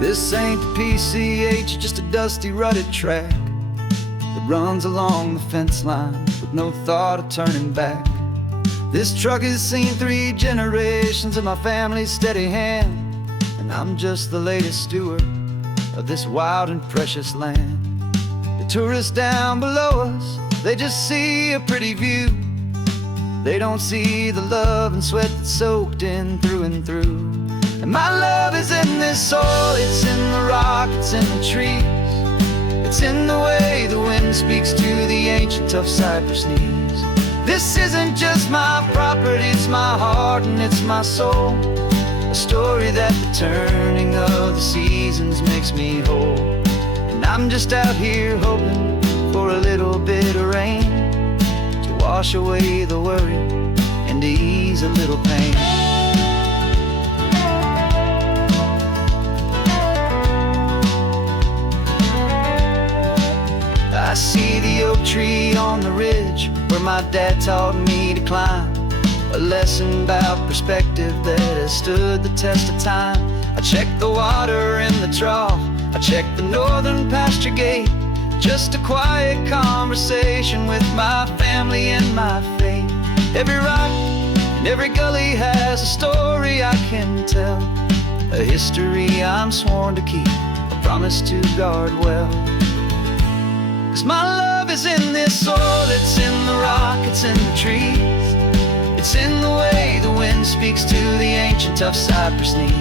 This ain't the PCH, just a dusty, rutted track that runs along the fence line with no thought of turning back. This truck has seen 3 generations of my family's steady hand, and I'm just the latest steward of this wild and precious land. The tourists down below us, they just see a pretty view. They don't see the love and sweat that's soaked in through and through. And my love is in this soil, it's in the rock, it's in the trees. It's in the way the wind speaks to the ancient tough cypress knees. This isn't just my property, it's my heart and it's my soul. A story that the turning of the seasons makes me whole. And I'm just out here hoping for a little bit of rain to wash away the worry and to ease a little pain. I see the oak tree on the ridge where my dad taught me to climb, a lesson about perspective that has stood the test of time. I check the water in the trough, I check the northern pasture gate, just a quiet conversation with my family and my faith. Every rock and every gully has a story I can tell, a history I'm sworn to keep, a promise to guard well. 'Cause my love is in this soil, it's in the rock, it's in the trees. It's in the way the wind speaks to the ancient tough cypress knees.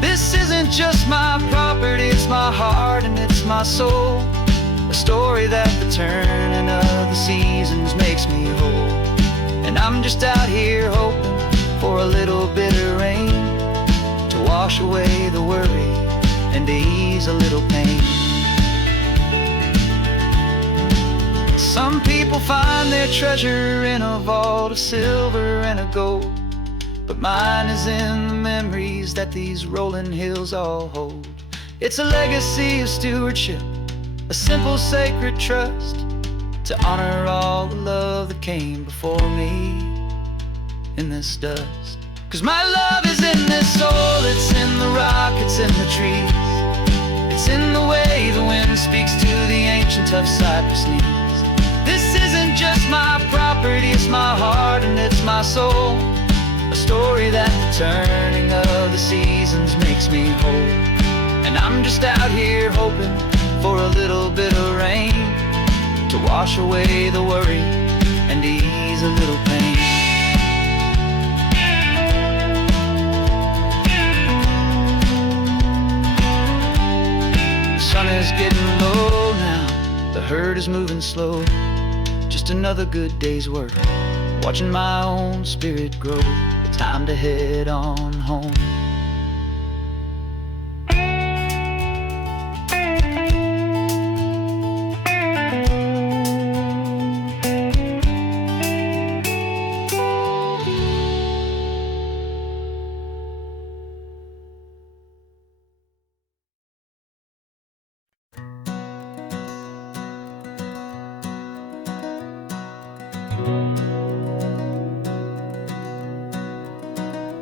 This isn't just my property, it's my heart and it's my soul. A story that the turning of the seasons makes me whole. And I'm just out here hoping for a little bit of rain to wash away the worry and to ease a little pain. Some people find their treasure in a vault of silver and a gold, but mine is in the memories that these rolling hills all hold. It's a legacy of stewardship, a simple sacred trust, to honor all the love that came before me in this dust. 'Cause my love is in this soil, it's in the rock, it's in the trees. It's in the way the wind speaks to the ancient tough cypress knees. This isn't just my property, it's my heart and it's my soul. A story that the turning of the seasons makes me whole. And I'm just out here hoping for a little bit of rain to wash away the worry and ease a little pain. The sun is getting low now, the herd is moving slow. Just another good day's work, watching my own spirit grow. It's time to head on home.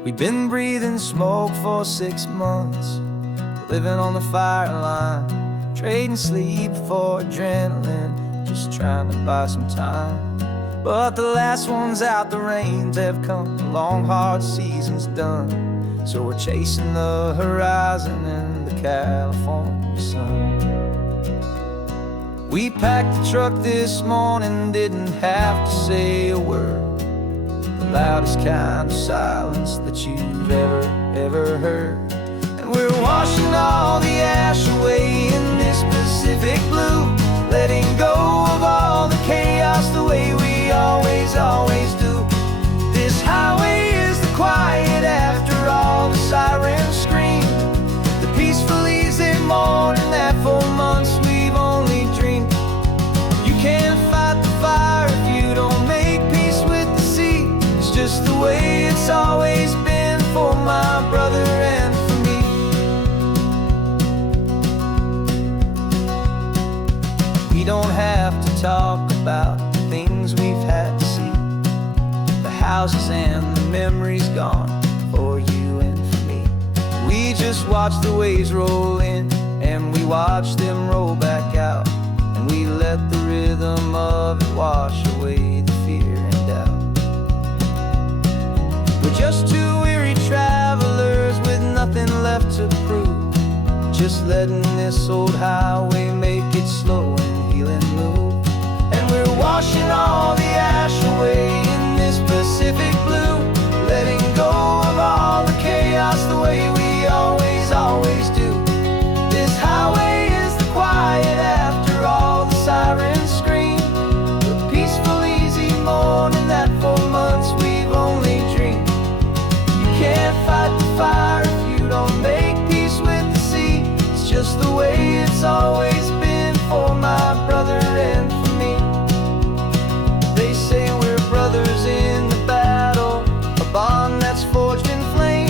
We've been breathing smoke for 6 months, living on the fire line, trading sleep for adrenaline, just trying to buy some time. But the last one's out, the rains have come, the long hard season's done. So we're chasing the horizon in the California sun. We packed the truck this morning, didn't have to say a word. The loudest kind of silence that you've ever heard. And we're washing all the ash away in this Pacific blue, letting go of all the chaos the way we always do. This highway is the quiet after all the sirens scream, the peaceful easy morning that for months we've only dreamed. You can't fight the fire if you don't make peace with the sea. It's just the way it's always been for my brother and for me. We don't have to talk about the things we've had to see, the houses and the memories gone for you and for me. We just just watch the waves roll in, and we watch them roll back out, and we let the rhythm of it wash away the fear and doubt. We're just two weary travelers with nothing left to prove, just letting this old highway make it slow and healing move. And we're washing all the ash away in this Pacific blue, letting go of all the chaos the way we always do. This highway is the quiet after all the sirens scream, the peaceful, easy morning that for months we've only dreamed. You can't fight the fire if you don't make peace with the sea. It's just the way it's always been for my brother and for me. They say we're brothers in the battle, a bond that's forged in flame.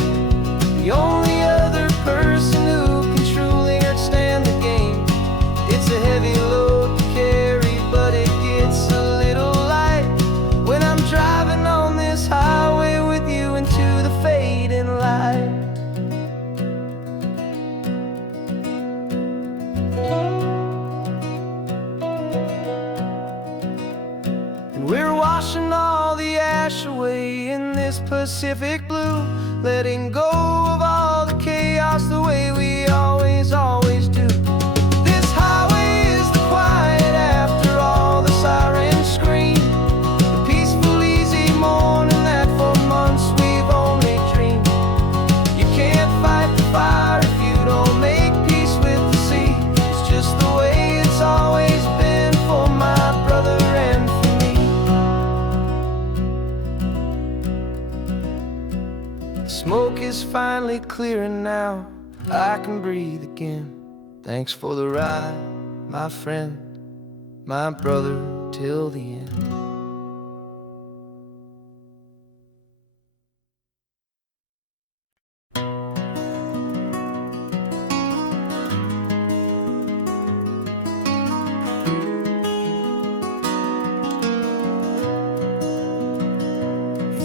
The only other person who can truly understand the game. It's a heavy load to carry, but it gets a little light when I'm driving on this highway with you into the fading light. And we're washing all the ash away in this Pacific blue, letting go of all the chaos the way we always do. This highway is the quiet after all the sirens scream, the peaceful, easy morning that for months we've only dreamed. You can't fight the fire if you don't make peace with the sea. It's just the way it's always been for my brother and for me. The smoke is finally clearing now, I can breathe again. Thanks for the ride, my friend, my brother, till the end.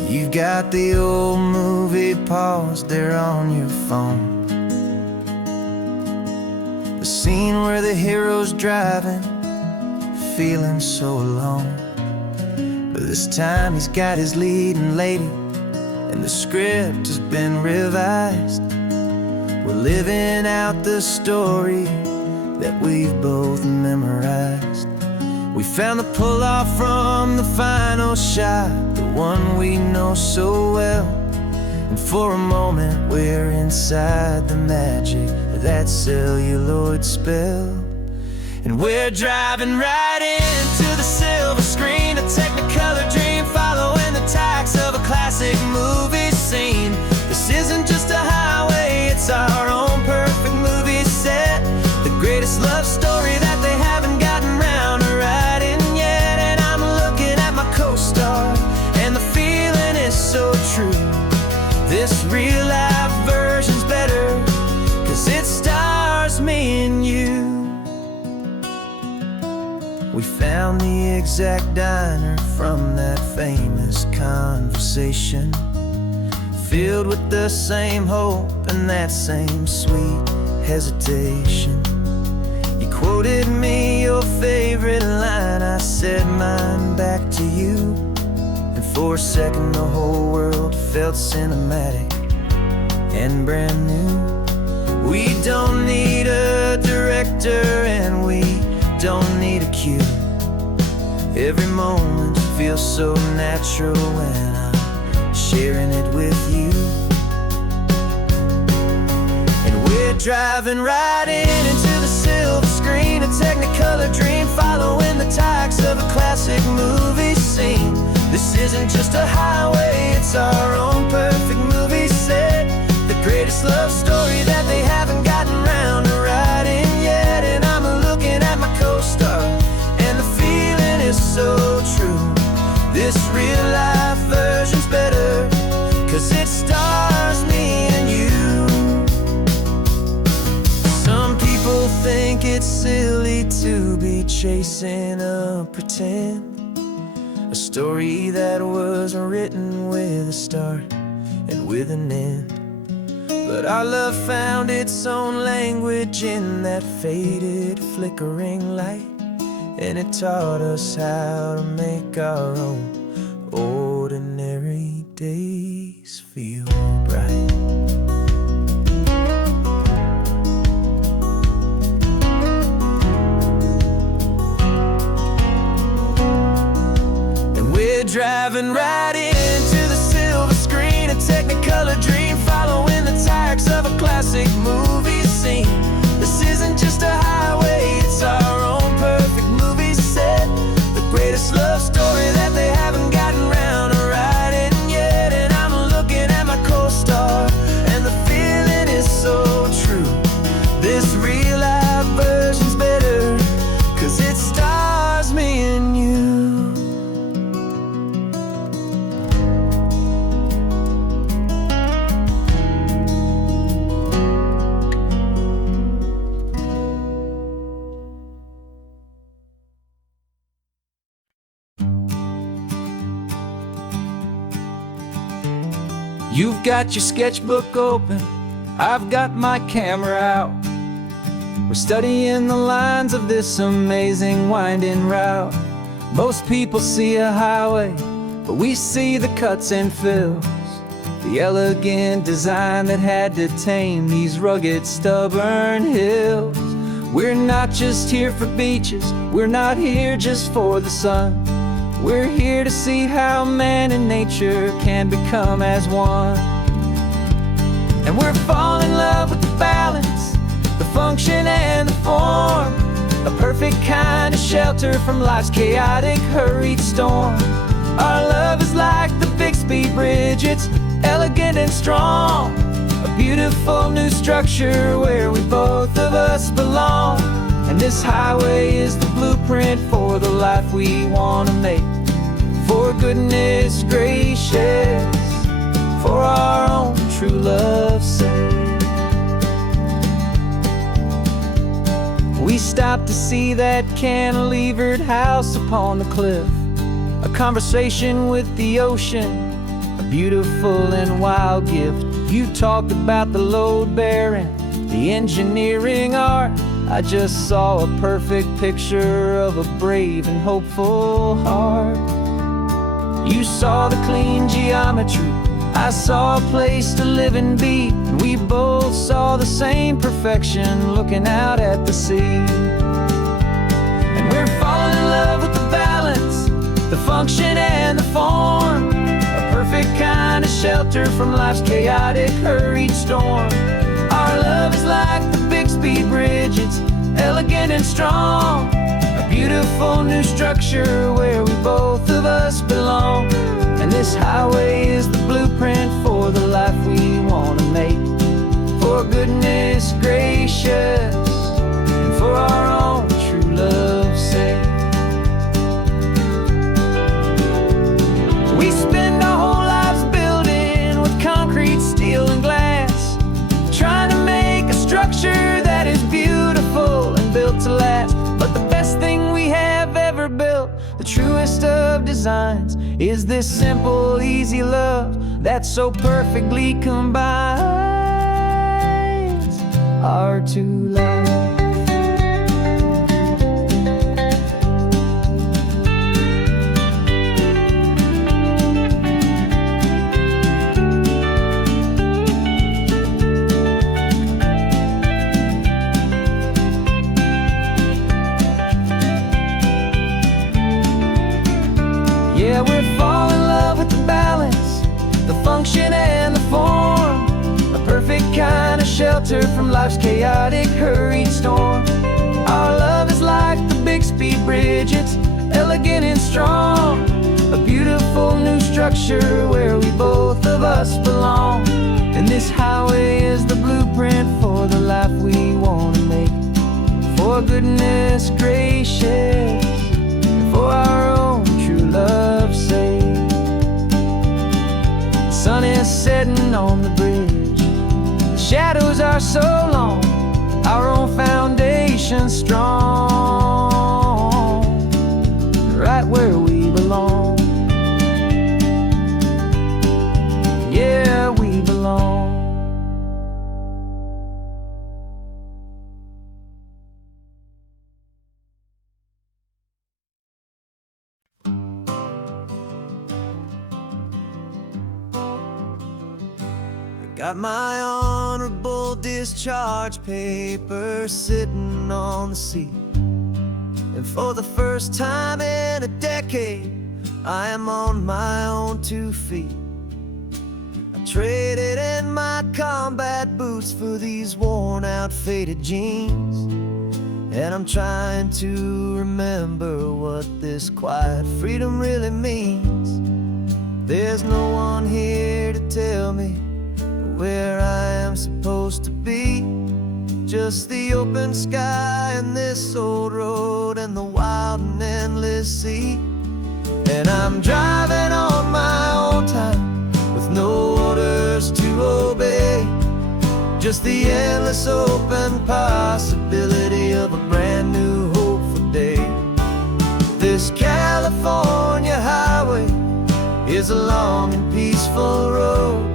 You've got the old movie paused there on your phone, the scene where the hero's driving, feeling so alone. But this time he's got his leading lady, and the script has been revised. We're living out the story that we've both memorized. We found the pull-off from the final shot, the one we know so well. And for a moment we're inside the magic of that celluloid spell. And we're driving right into the silver screen, a technicolor dream, following the tacks of a classic movie scene. This isn't just a highway, it's our own perfect movie set, the greatest love story that they haven't gotten round to writing yet. And I'm looking at my co-star, and the feeling is so true. This real-life version's better, 'cause it stars me and you. We found the exact diner from that famous conversation, filled with the same hope and that same sweet hesitation. You quoted me your favorite line, I said mine back to you. And for a second the whole world felt cinematic and brand new. We don't need a director and we don't need a cue. Every moment feels so natural when I'm sharing it with you. And we're driving right into the silver screen, a technicolor dream, following the tacks of a classic movie scene. This isn't just a highway, it's our own perfect movie set, the greatest love story that they haven't gotten round to writing yet. And I'm looking at my co-star, and the feeling is so true. This real life version's better, 'cause it stars me and you. Some people think it's silly to be chasing a pretend, a story that was written with a start and with an end. But our love found its own language in that faded, flickering light, and it taught us how to make our own ordinary days feel bright. And we're driving right into the silver screen, a technicolor dream, following the tires of a classic movie scene. This isn't just a highway, it's our own perfect movie set, the greatest love story that they haven't gotten round to writing yet. And I'm looking at my co-star, and the feeling is so true. This real life version's better, 'cause it stars me and you. You've got your sketchbook open, I've got my camera out. We're studying the lines of this amazing winding route. Most people see a highway, but we see the cuts and fills, the elegant design that had to tame these rugged, stubborn hills. We're not just here for beaches, we're not here just for the sun. We're here to see how man and nature can become as one. And we're falling in love with the balance, the function and the form, a perfect kind of shelter from life's chaotic, hurried storm. Our love is like the Bixby Bridge, it's elegant and strong, a beautiful new structure where we both of us belong. And this highway is the blueprint for the life we want to make. For goodness gracious, for our own true love's sake. We stopped to see that cantilevered house upon the cliff, a conversation with the ocean, a beautiful and wild gift. You talked about the load bearing, the engineering art. I just saw a perfect picture of a brave and hopeful heart. You saw the clean geometry, I saw a place to live and be, and we both saw the same perfection looking out at the sea. And we're falling in love with the balance, the function and the form, a perfect kind of shelter from life's chaotic, hurried storm. Our love is like the Bixby Bridge, it's elegant and strong, a beautiful new structure where we both of us belong. And this highway is the blueprint for the life we want to make. For goodness gracious, and for our own true love's sake. We spend our whole lives building with concrete, steel and glass, trying to make a structure that is beautiful and built to last. But the best thing we have ever built, the truest of designs, is this simple, easy love that so perfectly combines our two lives. Yeah, we're falling in love with the balance, the function and the form, a perfect kind of shelter from life's chaotic, hurried storm. Our love is like the Bixby Bridge, it's elegant and strong, a beautiful new structure where we both of us belong. And this highway is the blueprint for the life we want to make. For goodness gracious, and for our own true love's sake. The sun is setting on the bridge, the shadows are so long, our own foundation strong, right where we belong. Yeah, we belong. Got my honorable discharge paper sitting on the seat, and for the first time in a decade, I am on my own 2 feet. I traded in my combat boots for these worn-out, faded jeans, and I'm trying to remember what this quiet freedom really means. There's no one here to tell me where I am supposed to be, just the open sky and this old road and the wild and endless sea. And I'm driving on my own time with no orders to obey, just the endless open possibility of a brand new hopeful day. This California highway is a long and peaceful road,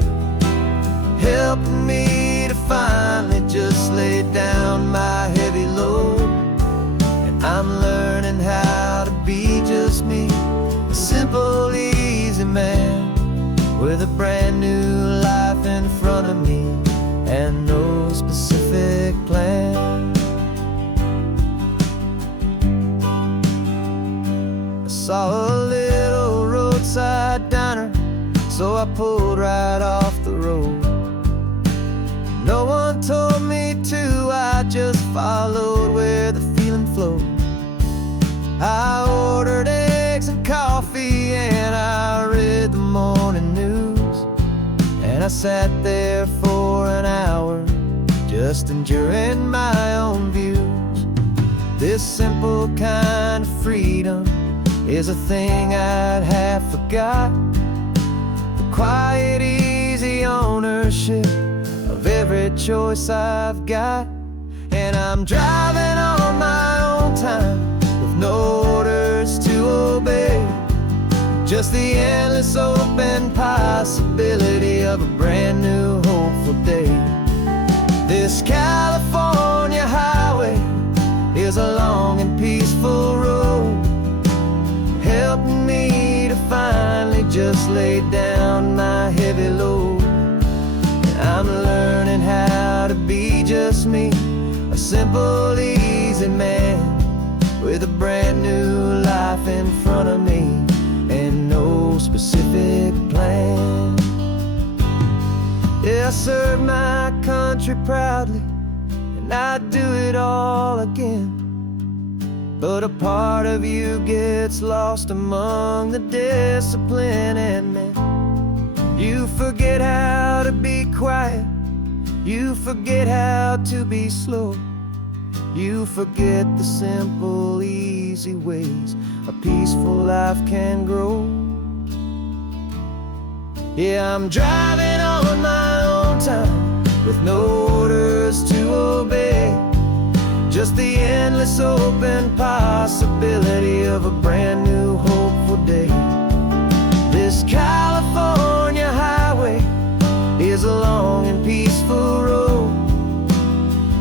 helping me to finally just lay down my heavy load. And I'm learning how to be just me, a simple, easy man with a brand new life in front of me and no specific plan. I saw a little roadside diner, so I pulled right off the road. No one told me to, I just followed where the feeling flowed. I ordered eggs and coffee and I read the morning news, and I sat there for an hour just enduring my own views. This simple kind of freedom is a thing I'd have forgot, the quiet, easy ownership of every choice I've got. And I'm driving on my own time with no orders to obey, just the endless open possibility of a brand new hopeful day. This California highway is a long and peaceful road, helping me to finally just lay down my heavy load. I'm learning how to be just me, a simple, easy man with a brand new life in front of me and no specific plan. Yeah, I served my country proudly and I'd do it all again, but a part of you gets lost among the discipline and men. You forget how to be quiet, you forget how to be slow, you forget the simple, easy ways a peaceful life can grow. Yeah, I'm driving on my own time with no orders to obey, just the endless open possibility of a brand new hopeful day. This California highway is a long and peaceful road,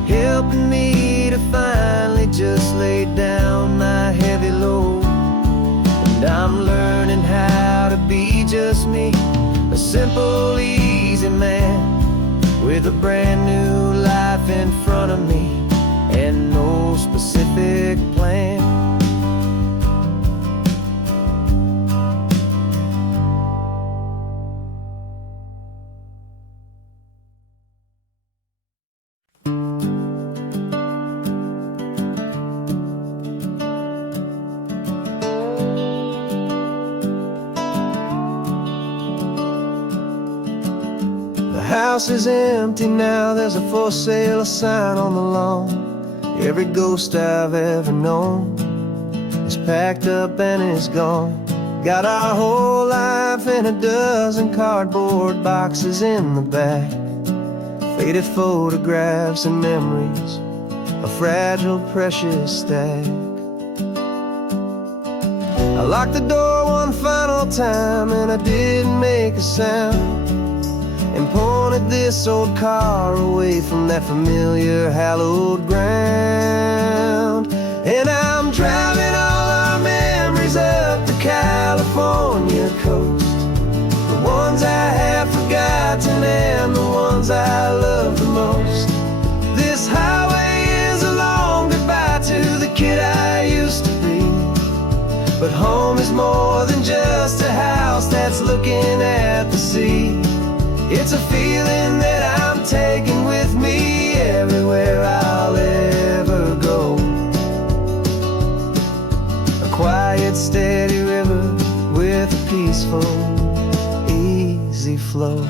helping me to finally just lay down my heavy load. And I'm learning how to be just me, a simple, easy man with a brand new life in front of me and no specific plan. The house is empty now, there's a for sale sign on the lawn. Every ghost I've ever known is packed up and is gone. Got our whole life in a dozen cardboard boxes in the back, faded photographs and memories, a fragile, precious stack. I locked the door one final time and I didn't make a sound, and pointed this old car away from that familiar hallowed ground. And I'm driving all our memories up the California coast, the ones I have forgotten forgotten and the ones I love the most. This highway is a long goodbye to the kid I used to be. But home is more than just a house that's looking at the sea. It's a feeling that I'm taking with me everywhere I'll ever go. A quiet, steady river with a peaceful, easy flow.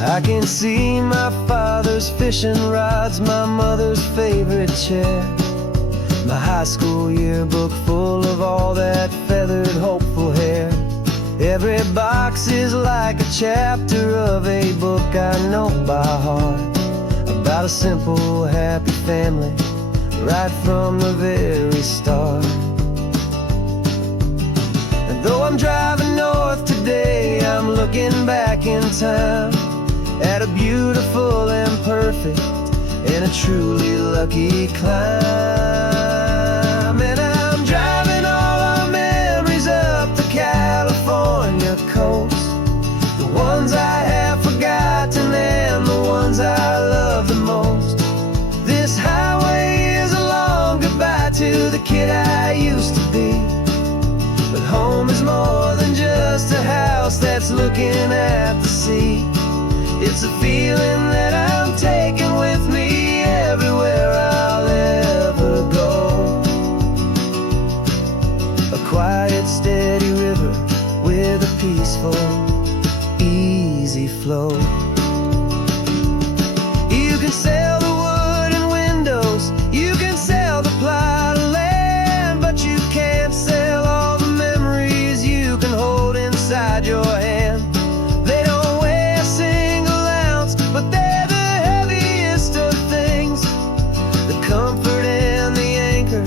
I can see my father's fishing rods, my mother's favorite chair, my high school yearbook full of all that feathered, hopeful hair. Every box is like a chapter of a book I know by heart, about a simple, happy family right from the very start. And though I'm driving north today, I'm looking back in time at a beautiful and perfect and a truly lucky climb. And I'm driving all our memories up the California coast, the ones I have forgotten and the ones I love the most. This highway is a long goodbye to the kid I used to be. But home is more than just a house that's looking at the sea. It's a feeling that I'm taking with me everywhere I'll ever go. A quiet, steady river with a peaceful, easy flow. You can sail the wood and windows, you can sail the plot of land, but you can't sail all the memories you can hold inside your hand. They don't weigh a single ounce, but they're the heaviest of things, the comfort and the anchor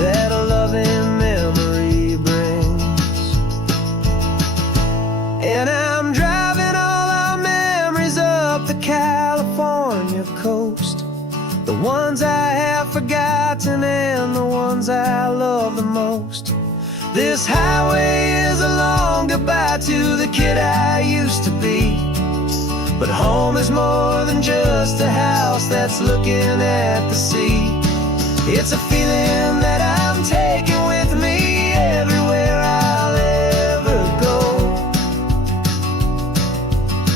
that a loving memory brings. And I'm driving all our memories up the California coast, the ones I have forgotten and the ones I love the most. This highway is a long goodbye to the kid I used to be. But home is more than just a house that's looking at the sea. It's a feeling that I'm taking with me everywhere I'll ever go.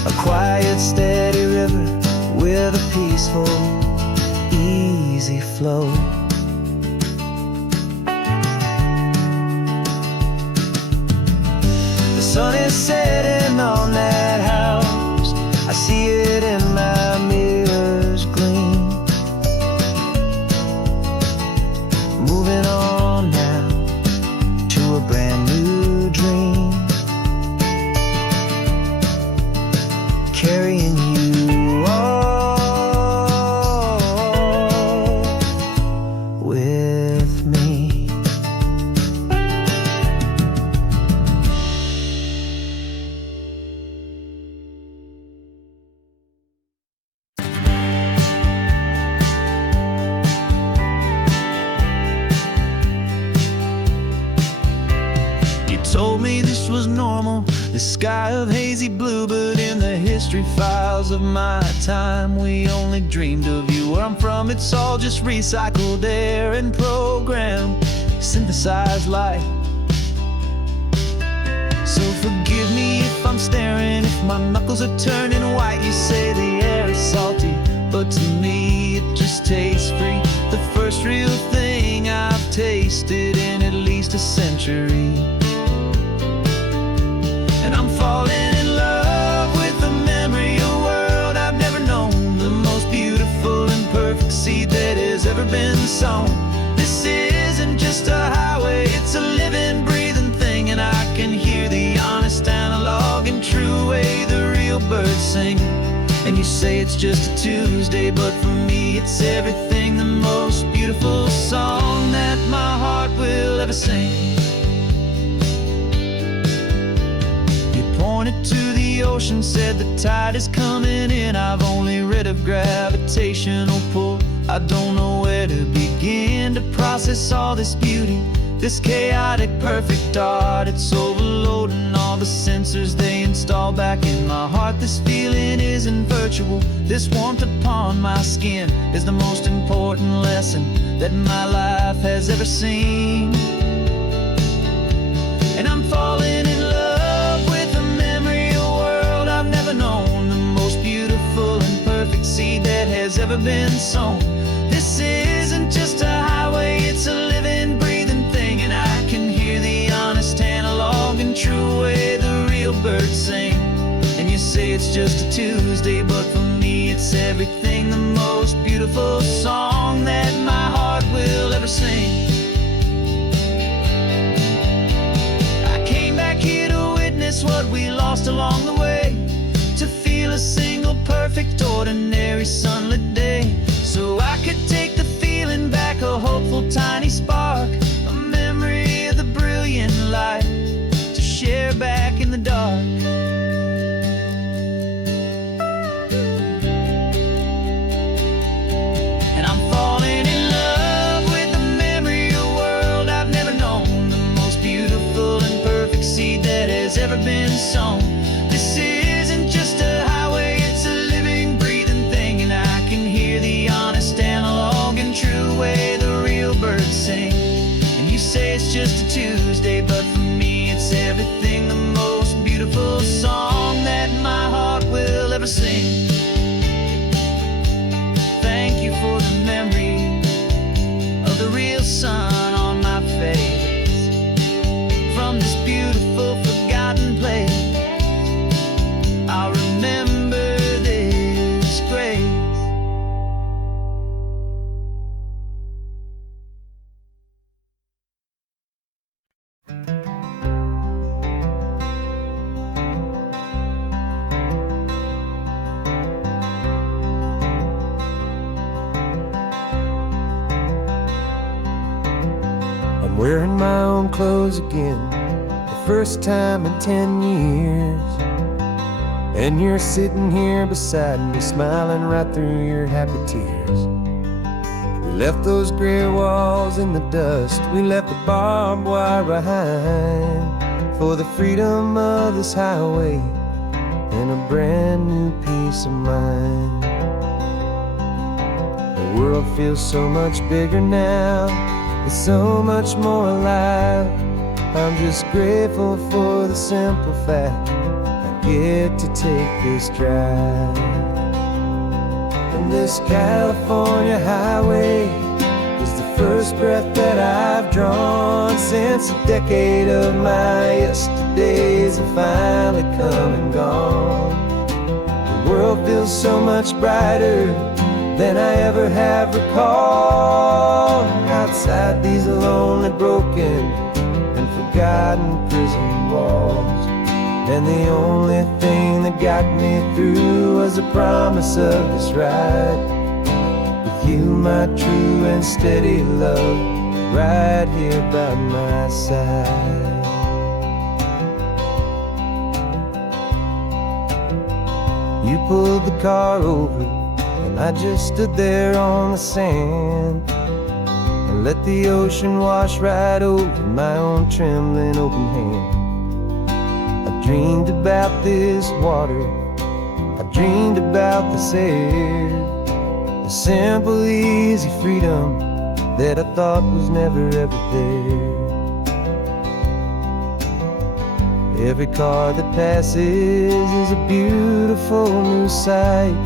A quiet, steady river with a peaceful, easy flow. The sun is setting on that house, I see it in my mirror's gleam. Moving on now to a brand new dream, carrying you all with me. Told me this was normal, the sky of hazy blue, but in the history files of my time, we only dreamed of you. Where I'm from, it's all just recycled air and programmed, synthesized light. So forgive me if I'm staring, if my knuckles are turning white. You say the air is salty, but to me it just tastes free. The first real thing I've tasted in at least a century. And I'm falling in love with the memory of a world I've never known, the most beautiful and perfect seed that has ever been sown. This isn't just a highway, it's a living, breathing thing, and I can hear the honest, analog, and true way the real birds sing. And you say it's just a Tuesday, but for me it's everything, the most beautiful song that my heart will ever sing. Pointed to the ocean, said the tide is coming in. I've only read of gravitational pull, I don't know where to begin to process all this beauty This chaotic, perfect art, it's overloading all the sensors they install back in my heart. This feeling isn't virtual. This warmth upon my skin is the most important lesson that my life has ever seen. And I'm falling in love with the memory of a world I've never known, the most beautiful and perfect seed that has ever been sown. This isn't just a highway, it's a living, breathing thing, and I can hear the honest analog and true way the real birds sing. And you say it's just a Tuesday, but for me it's everything, the most beautiful song that my heart will ever sing. I came back here to witness what we lost along the way, to feel a single perfect ordinary sunlit day, so I could take the feeling back, a hopeful tiny spark, a memory of the brilliant light to share back in the dark. And I'm falling in love with the memory of a world I've never known, the most beautiful and perfect seed that has ever been sown. This isn't just a highway, it's a living, breathing thing, and I can hear the honest analog and true way the real birds sing. And you say it's just a Tuesday, but for me it's everything, the most beautiful song that my heart will ever sing. Thank you for the memory of the real sun on my face, from this beautiful forgotten place. I'll remember this grace. I'm wearing my own clothes again, the first time in 10 years. And you're sitting here beside me, smiling right through your happy tears. We left those gray walls in the dust, we left the barbed wire behind, for the freedom of this highway and a brand new peace of mind. The world feels so much bigger now, it's so much more alive. I'm just grateful for the simple fact I get to take this drive. And this California highway is the first breath that I've drawn since a decade of my yesterdays have finally come and gone. The world feels so much brighter than I ever have recalled. Outside these lonely, broken, and forgotten prison walls, and the only thing that got me through was the promise of this ride with you, my true and steady love, right here by my side. You pulled the car over, and I just stood there on the sand and let the ocean wash right over my own trembling open hand. I dreamed about this water, I dreamed about this air, the simple, easy freedom that I thought was never ever there. Every car that passes is a beautiful new sight,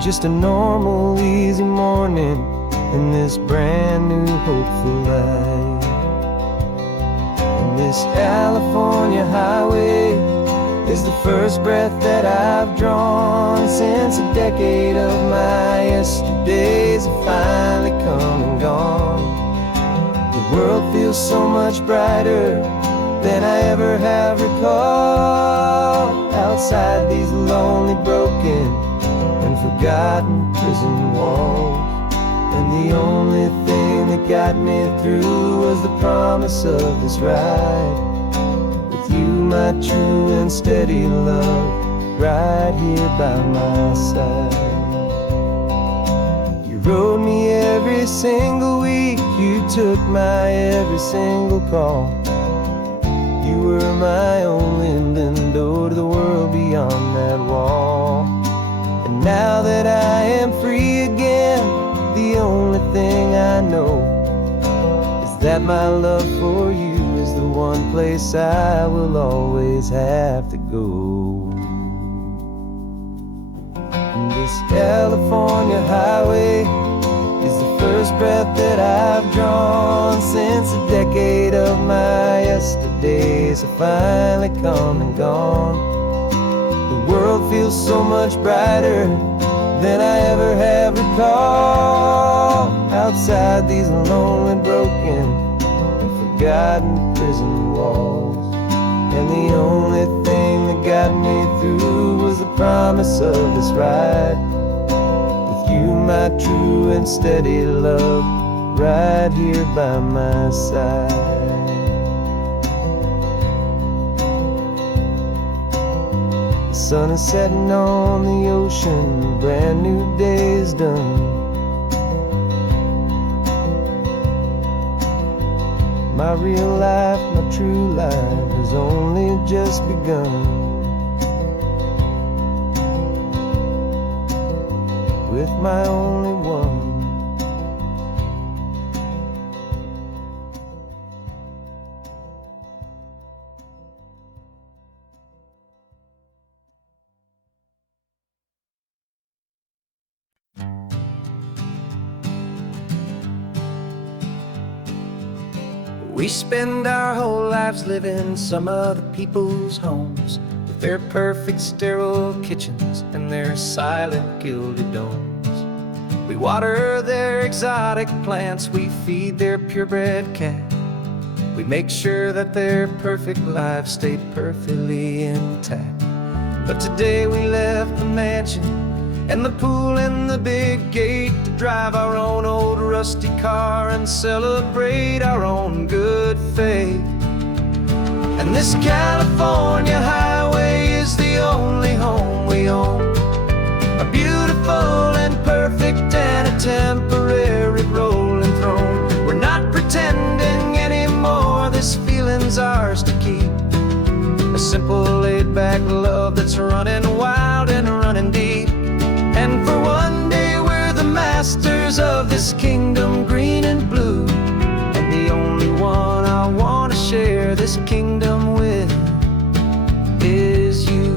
just a normal, easy morning in this brand new, hopeful life. And this California highway is the first breath that I've drawn since a decade of my yesterdays have finally come and gone. The world feels so much brighter than I ever have recalled. Outside these lonely, broken, and forgotten prison walls, and the only thing that got me through was the promise of this ride with you, my true and steady love, right here by my side. You rode me every single week. You took my every single call. You were my only window to the world beyond that wall. And now that I am free again, the only thing I know is that my love for you is the one place I will always have to go. And this California highway is the first breath that I've drawn since a decade of my yesterdays have finally come and gone. The world feels so much brighter than I ever have recalled. Outside these lonely, broken, and forgotten prison walls. And the only thing that got me through was the promise of this ride. With you, my true and steady love, right here by my side. The sun is setting on the ocean, a brand new day is done. My real life, my true life has only just begun. With my only one. We spend our whole lives living some other people's homes, with their perfect sterile kitchens and their silent gilded domes. We water their exotic plants, we feed their purebred cat. We make sure that their perfect lives stay perfectly intact. But today we left the mansion and the pool and the big gate to drive our own old rusty car and celebrate our own good faith. And this California highway is the only home we own, a beautiful and perfect and a temporary rolling throne. We're not pretending anymore, this feeling's ours to keep. A simple laid-back love that's running wild and running deep. And for one day we're the masters of this kingdom green and blue, and the only one I want to share this kingdom with is you.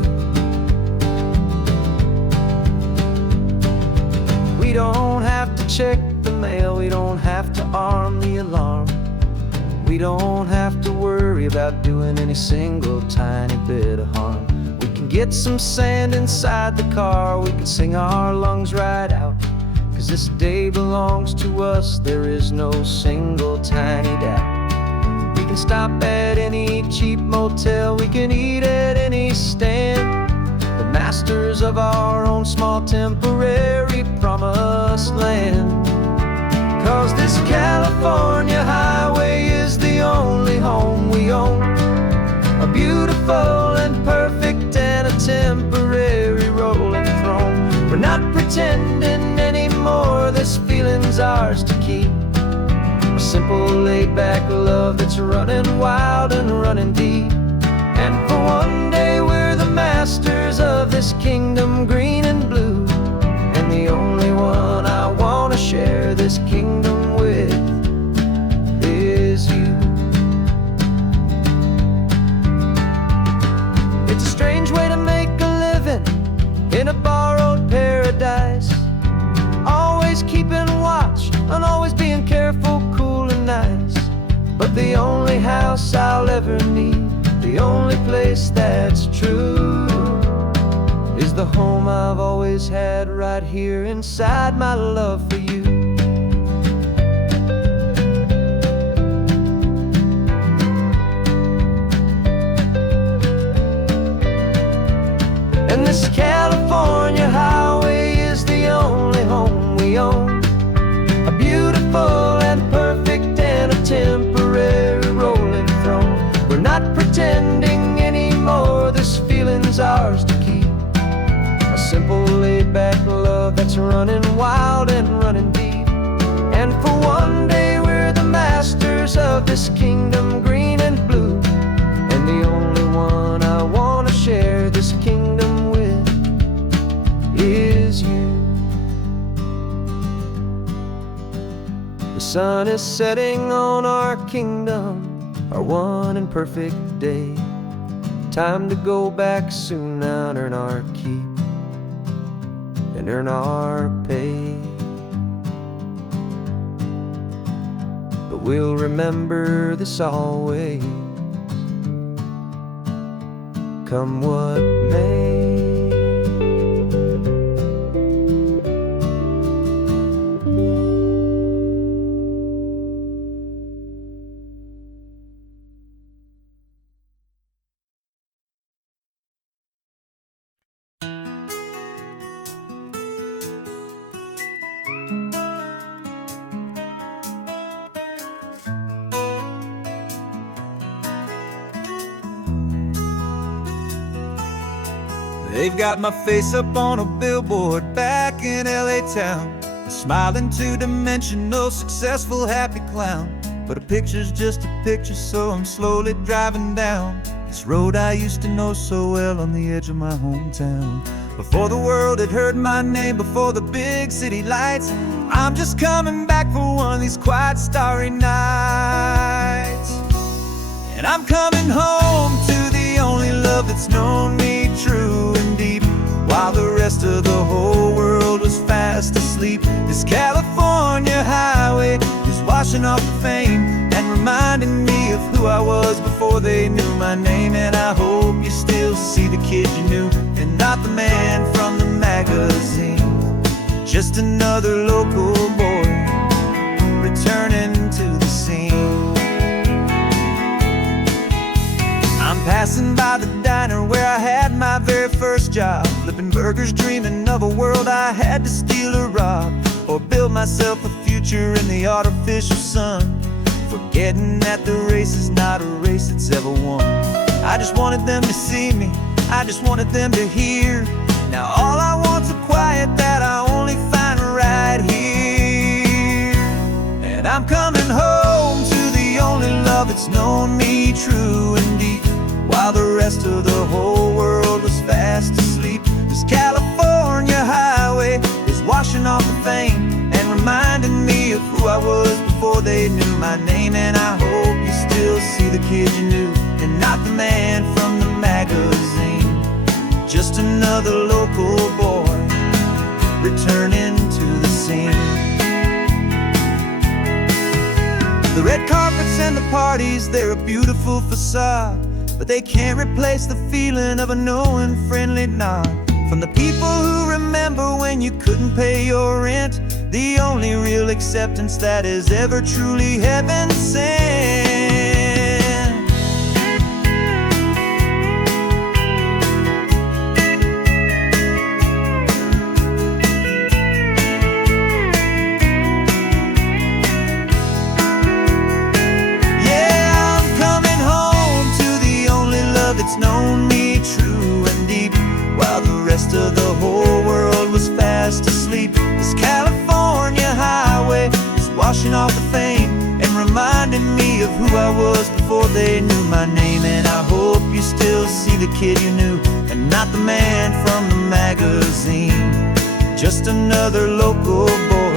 We don't have to check the mail, we don't have to arm the alarm. We don't have to worry about doing any single tiny bit of harm. We can get some sand inside the car, we can sing our lungs right out. 'Cause this day belongs to us, there is no single tiny doubt. We can stop at any cheap motel, we can eat at any stand, the masters of our own small temporary promised land. 'Cause this California highway is the only home we own, a beautiful and perfect and a temporary rolling throne. We're not pretending anymore, this feeling's ours to keep. A simple laid-back love that's running wild and running deep. And for one day we're the masters of this kingdom green and blue, and the only one I want to share this kingdom with is you. It's a strange way to make a living in a borrowed paradise, always keeping watch and always being careful, cool and nice. But the only house I'll ever need, the only place that's true, is the home I've always had right here inside my love for you. And this California highway is the only home we own, a beautiful and perfect and a temporary rolling throne. We're not pretending anymore, this feeling's ours to keep. A simple laid-back love that's running wild and running deep. For one day we're the masters of this kingdom, green and blue. And the only one I want to share this kingdom with is you. The sun is setting on our kingdom, our one and perfect day. Time to go back soon now and earn our keep and earn our pay. But we'll remember this always, come what may. They've got my face up on a billboard back in LA town, a smiling two-dimensional, successful, happy clown. But a picture's just a picture, so I'm slowly driving down this road I used to know so well on the edge of my hometown. Before the world had heard my name, before the big city lights, I'm just coming back for one of these quiet, starry nights. And I'm coming home to the only love that's known me true and deep, while the rest of the whole world was fast asleep. This California highway is washing off the fame and reminding me of who I was before they knew my name. And I hope you still see the kid you knew, and not the man from the magazine. Just another local boy returning to the scene. I'm passing by the diner where I had my very first job, flipping burgers, dreaming of a world I had to steal or rob, or build myself a future in the artificial sun, forgetting that the race is not a race that's ever won. I just wanted them to see me, I just wanted them to hear. Now all I want's a quiet that I only find right here. And I'm coming home to the only love that's known me true and deep, while the rest of the whole world was fast asleep. This California highway is washing off the fame and reminding me of who I was before they knew my name. And I hope you still see the kid you knew, and not the man from the magazine. Just another local boy returning to the scene. The red carpets and the parties, they're a beautiful facade, but they can't replace the feeling of a knowing, friendly nod from the people who remember when you couldn't pay your rent. The only real acceptance that is ever truly heaven sent. Yeah, I'm coming home to the only love that's known me true and deep, while the rest of the whole world was fast asleep. This California highway is washing off the fame and reminding me of who I was before they knew my name. And I hope you still see the kid you knew, and not the man from the magazine. Just another local boy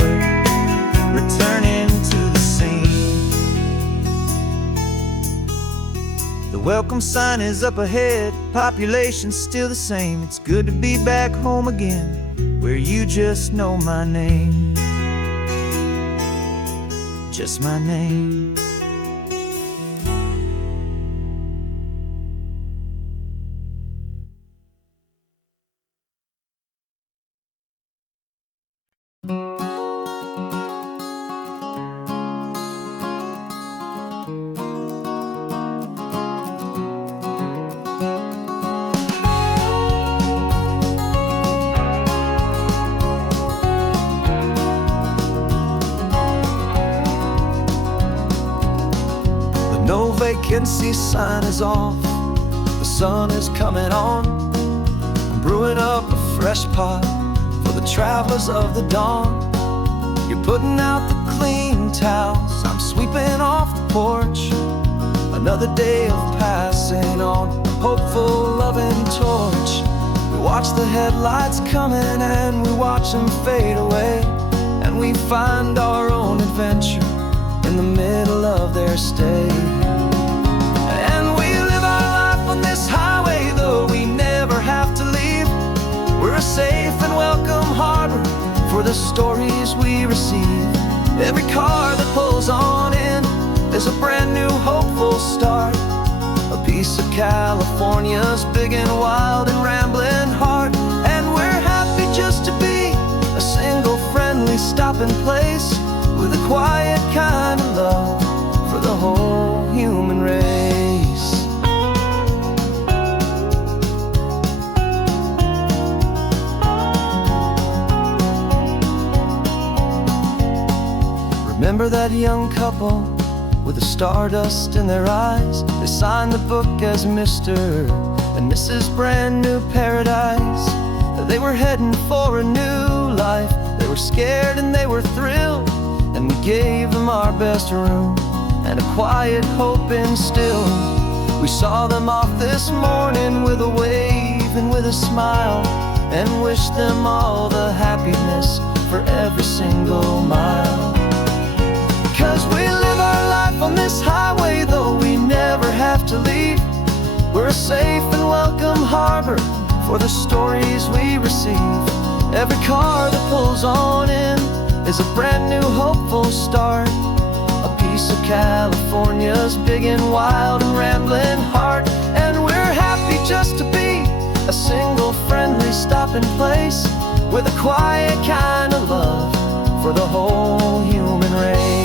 returning to the scene. The welcome sign is up ahead, population's still the same. It's good to be back home again, where you just know my name. Just my name. No vacancy sign is off, the sun is coming on. I'm brewing up a fresh pot for the travelers of the dawn. You're putting out the clean towels, I'm sweeping off the porch. Another day of passing on a hopeful, loving torch. We watch the headlights coming and we watch them fade away, and we find our own adventure in the middle of their stay. And we live our life on this highway, though we never have to leave. We're a safe and welcome harbor for the stories we receive. Every car that pulls on in is a brand new hopeful start. A piece of California's big and wild and rambling heart. And we're happy just to be a single friendly stopping place, with a quiet kind of love for the whole human race. Remember that young couple with the stardust in their eyes? They signed the book as Mr. and Mrs. Brand New Paradise. They were heading for a new life. They were scared and they were thrilled, and we gave them our best room and a quiet hope instilled. We saw them off this morning with a wave and with a smile, and wished them all the happiness for every single mile. 'Cause we live our life on this highway, though we never have to leave. We're a safe and welcome harbor for the stories we receive. Every car that pulls on in is a brand new hopeful start. A piece of California's big and wild and rambling heart. And we're happy just to be a single friendly stopping place, with a quiet kind of love for the whole human race.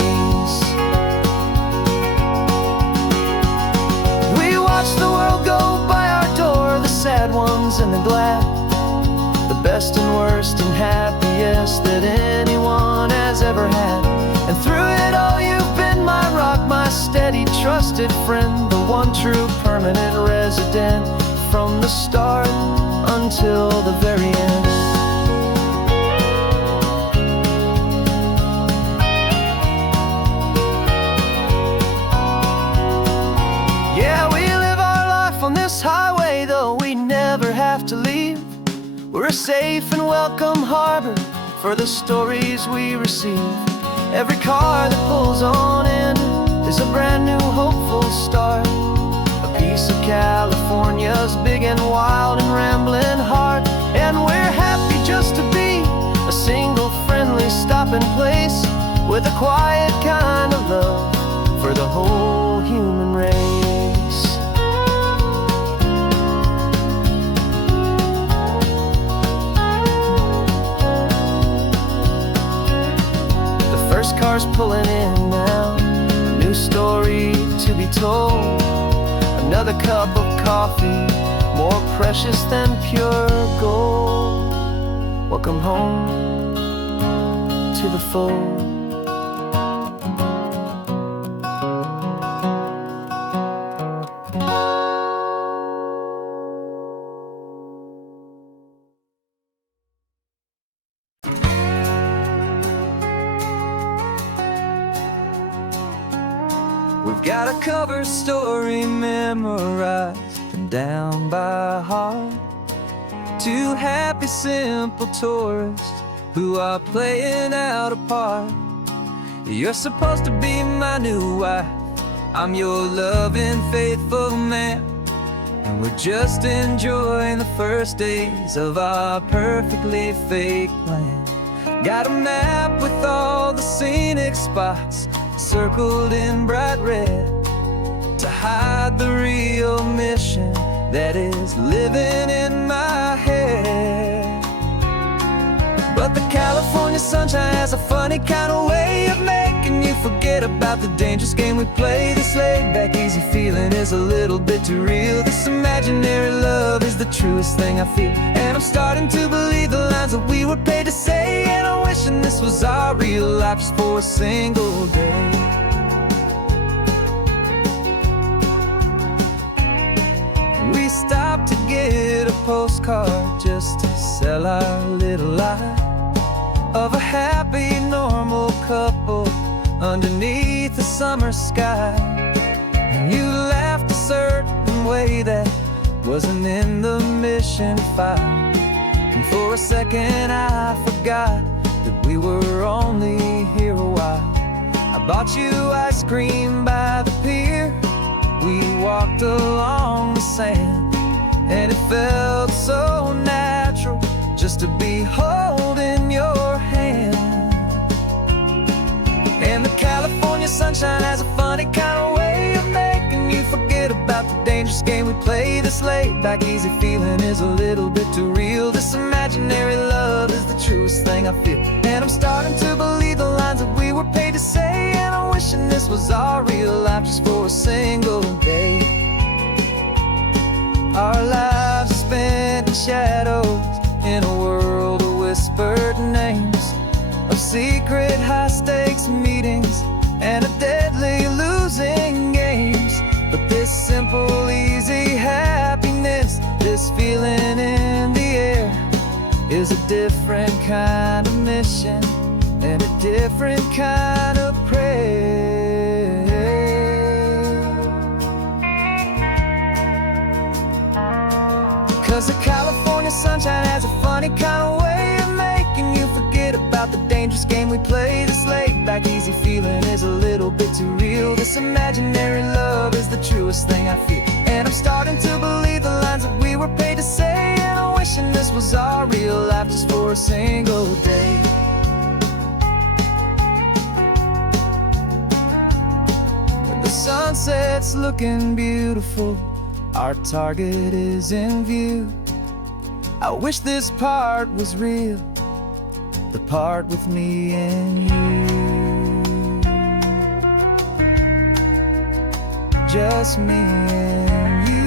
We watch the world go by our door, the sad ones and the glad, the best and worst and happiest that anyone has ever had. And through it all you've been my rock, my steady trusted friend, the one true permanent resident, from the start until the very end. Yeah, we live our life on this highway, though we never have to leave. We're a safe and welcome harbor for the stories we receive. Every car that pulls on in is a brand new hopeful start. A piece of California's big and wild and rambling heart. And we're happy just to be a single friendly stopping place, with a quiet kind of love for the whole human race. First car's pulling in now, a new story to be told. Another cup of coffee, more precious than pure gold. Welcome home to the fold. We've got a cover story memorized and down by heart. Two happy, simple tourists who are playing out a part. You're supposed to be my new wife, I'm your loving, faithful man, and we're just enjoying the first days of our perfectly fake plan. Got a map with all the scenic spots circled in bright red, to hide the real mission that is living in my head. But the California sunshine has a funny kind of way of making you forget about the dangerous game we play. This laid back easy feeling is a little bit too real. This imaginary love is the truest thing I feel, and I'm starting to believe the lines that we were paid to say. And I'm wishing this was our real life just for a single day. We stopped to get a postcard just to sell our little lie. of a happy, normal couple underneath the summer sky. And you laughed a certain way that wasn't in the mission file. And for a second I forgot that we were only here a while. I bought you ice cream by the pier. We walked along the sand, and it felt so natural just to be holding your hand. And the California sunshine has a funny kind of way of making you forget about the dangerous game we play. This laid back easy feeling is a little bit too real. This imaginary love is the truest thing I feel. And I'm starting to believe the lines that we were paid to say. And I'm wishing this was our real life just for a single day. Our lives are spent in shadows, in a world of whispered names, of secret high-stakes meetings and of deadly losing games. But this simple, easy happiness, this feeling in the air, is a different kind of mission and a different kind of prayer. 'Cause the California sunshine has a funny kind of way of making you forget about the dangerous game we play. This laid back easy feeling is a little bit too real. This imaginary love is the truest thing I feel. And I'm starting to believe the lines that we were paid to say. And I'm wishing this was our real life just for a single day. When the sunset's looking beautiful, our target is in view. I wish this part was real, the part with me and you. Just me and you.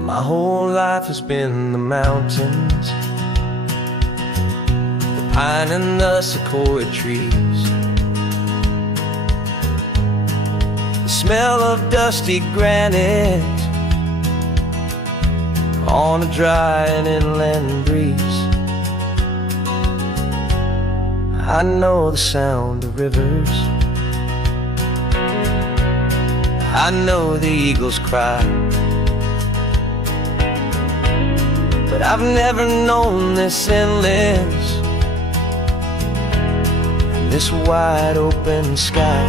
My whole life has been the mountains, the pine and the sequoia trees, the smell of dusty granite on a dry and inland breeze. I know the sound of rivers, I know the eagles cry, but I've never known this endless and this wide open sky.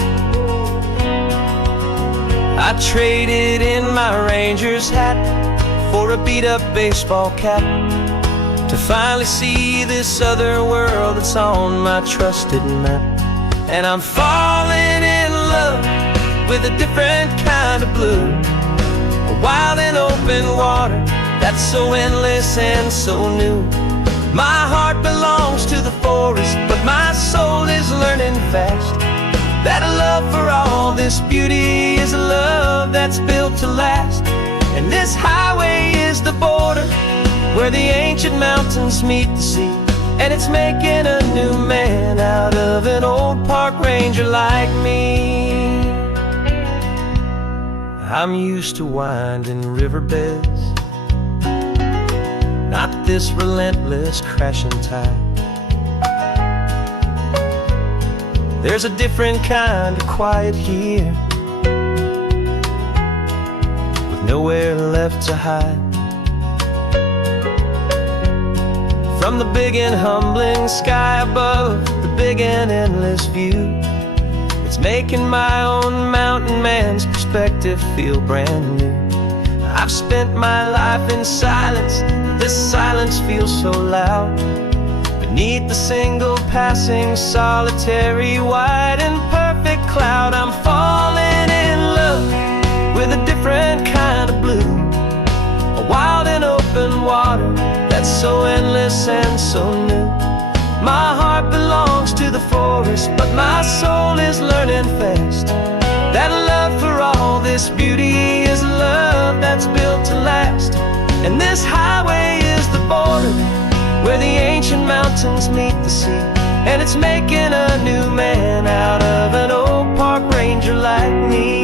I traded in my Ranger's hat for a beat-up baseball cap to finally see this other world that's on my trusted map. And I'm falling in love with a different kind of blue, a wild and open water that's so endless and so new. My heart belongs to the forest, but my soul is learning fast that a love for all this beauty is a love that's built to last. And this highway is the border where the ancient mountains meet the sea, and it's making a new man out of an old park ranger like me. I'm used to winding riverbeds, not this relentless crashing tide. There's a different kind of quiet here, with nowhere left to hide. From the big and humbling sky above, the big and endless view, it's making my own mountain man's perspective feel brand new. I've spent my life in silence, this silence feels so loud. Beneath the single passing solitary white and perfect cloud, I'm falling in love with a different kind of blue, a wild and open water that's so endless and so new. My heart belongs forest, but my soul is learning fast that love for all this beauty is love that's built to last. And this highway is the border where the ancient mountains meet the sea, and it's making a new man out of an old park ranger like me.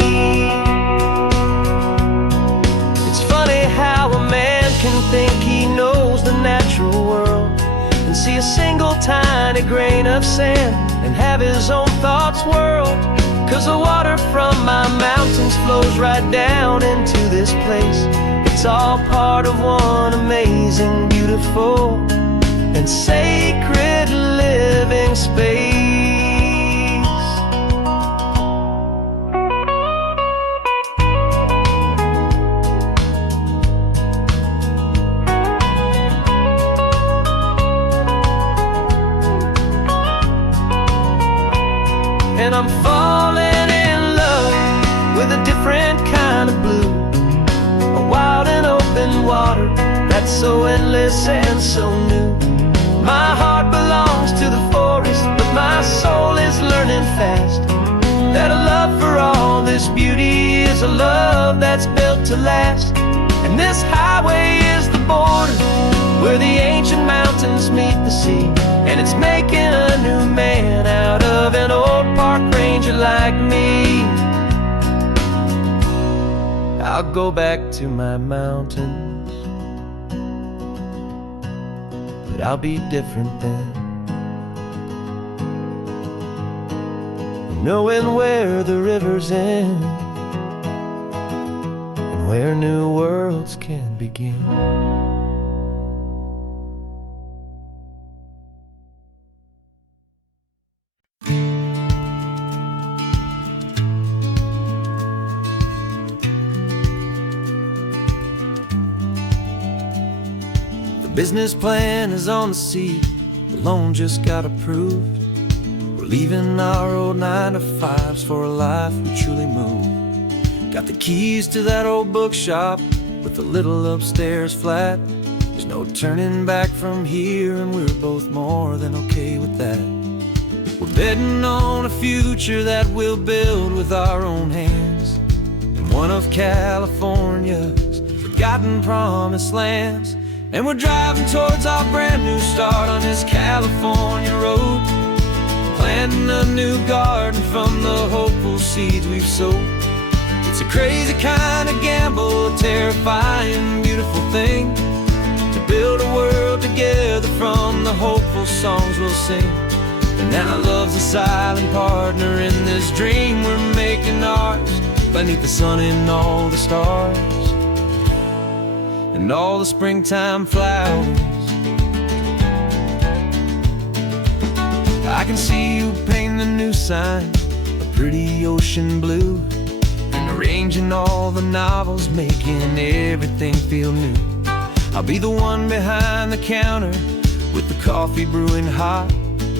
It's funny how a man can think he knows the natural world and see a single tiny grain of sand and have his own thoughts whirled. 'Cause the water from my mountains flows right down into this place. It's all part of one amazing, beautiful, and sacred living space. And I'm falling in love with a different kind of blue, a wild and open water that's so endless and so new. My heart belongs to the forest, but my soul is learning fast that a love for all this beauty is a love that's built to last. And this highway is the border where the ancient mountains meet the sea, and it's making a new man out of an old park ranger like me. I'll go back to my mountains, but I'll be different then, knowing where the rivers end and where new worlds can begin. Business plan is on the seat, the loan just got approved. We're leaving our old 9-to-5s for a life we truly move. Got the keys to that old bookshop with the little upstairs flat. There's no turning back from here, and we're both more than okay with that. We're betting on a future that we'll build with our own hands in one of California's forgotten promised lands. And we're driving towards our brand new start on this California road, planting a new garden from the hopeful seeds we've sowed. It's a crazy kind of gamble, a terrifying, beautiful thing, to build a world together from the hopeful songs we'll sing. And now love's a silent partner in this dream we're making ours, beneath the sun and all the stars and all the springtime flowers. I can see you painting a new sign, a pretty ocean blue, and arranging all the novels, making everything feel new. I'll be the one behind the counter with the coffee brewing hot,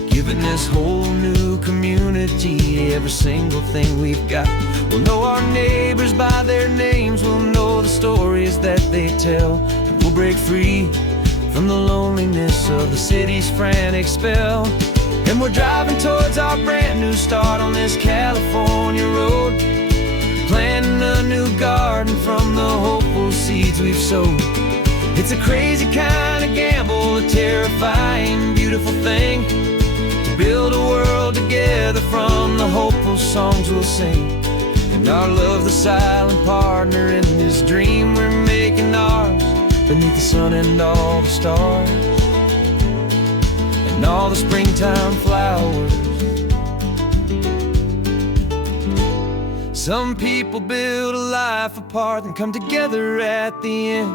giving this whole new community every single thing we've got. We'll know our neighbors by their names, we'll know the stories that they tell, and we'll break free from the loneliness of the city's frantic spell. And we're driving towards our brand new start on this California road, planting a new garden from the hopeful seeds we've sowed. It's a crazy kind of gamble, a terrifying, beautiful thing, to build a world together from the hopeful songs we'll sing. And our love, the silent partner in this dream we're making ours, beneath the sun and all the stars and all the springtime flowers. Some people build a life apart and come together at the end,